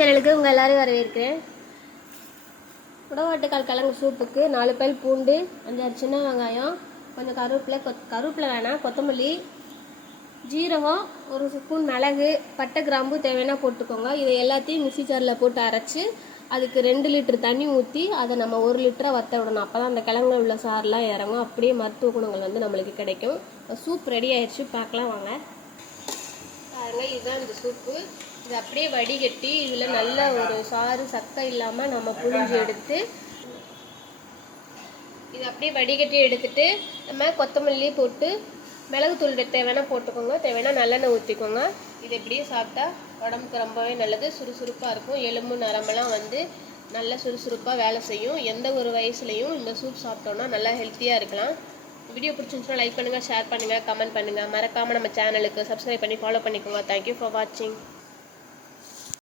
சேனலுக்கு உங்கள் எல்லாரையும் வரவேற்கிறேன். குடவாட்டுக்கால் கிழங்கு சூப்புக்கு 4 பல் பூண்டு, 5-6 சின்ன வெங்காயம், கொஞ்சம் கருவேப்பிலை வேணாம், கொத்தமல்லி, ஜீரகம், 1 ஸ்பூன் மிளகு, பட்டை, கிராம்பு தேவைன்னா போட்டுக்கோங்க. இதை எல்லாத்தையும் மிக்ஸி ஜாரில் போட்டு அரைச்சி அதுக்கு 2 லிட்டர் தண்ணி ஊற்றி அதை நம்ம 1 லிட்டராக வற்ற விடணும். அப்போ தான் அந்த கிழங்குல உள்ள சாரெலாம் இறங்கும். அப்படியே மருத்துவ குணங்கள் வந்து நம்மளுக்கு கிடைக்கும். சூப் ரெடி ஆயிடுச்சு, பார்க்கலாம் வாங்க. பாருங்க, இதுதான் இந்த சூப்பு. இது அப்படியே வடிகட்டி இதில் நல்ல ஒரு சாறு சக்கை இல்லாமல் நம்ம புழிஞ்சு எடுத்து இது அப்படியே வடிகட்டி எடுத்துட்டு நம்ம கொத்தமல்லி போட்டு மிளகுத்தூள் தேவைன்னா போட்டுக்கோங்க, தேவைன்னா நல்லெண்ணெய் ஊற்றிக்கோங்க. இது எப்படியே சாப்பிட்டா உடம்புக்கு ரொம்பவே நல்லது, சுறுசுறுப்பாக இருக்கும். எலும்பு நரம்பெல்லாம் வந்து நல்லா சுறுசுறுப்பாக வேலை செய்யும். எந்த ஒரு வயசுலையும் இந்த சூப் சாப்பிட்டோன்னா நல்லா ஹெல்த்தியாக இருக்கலாம். வீடியோ பிடிச்சிருந்துச்சுன்னா லைக் பண்ணுங்கள், ஷேர் பண்ணுங்கள், கமெண்ட் பண்ணுங்கள். மறக்காமல் நம்ம சேனலுக்கு சப்ஸ்கிரைப் பண்ணி ஃபாலோ பண்ணிக்கோங்க. தேங்க்யூ ஃபார் வாட்சிங்.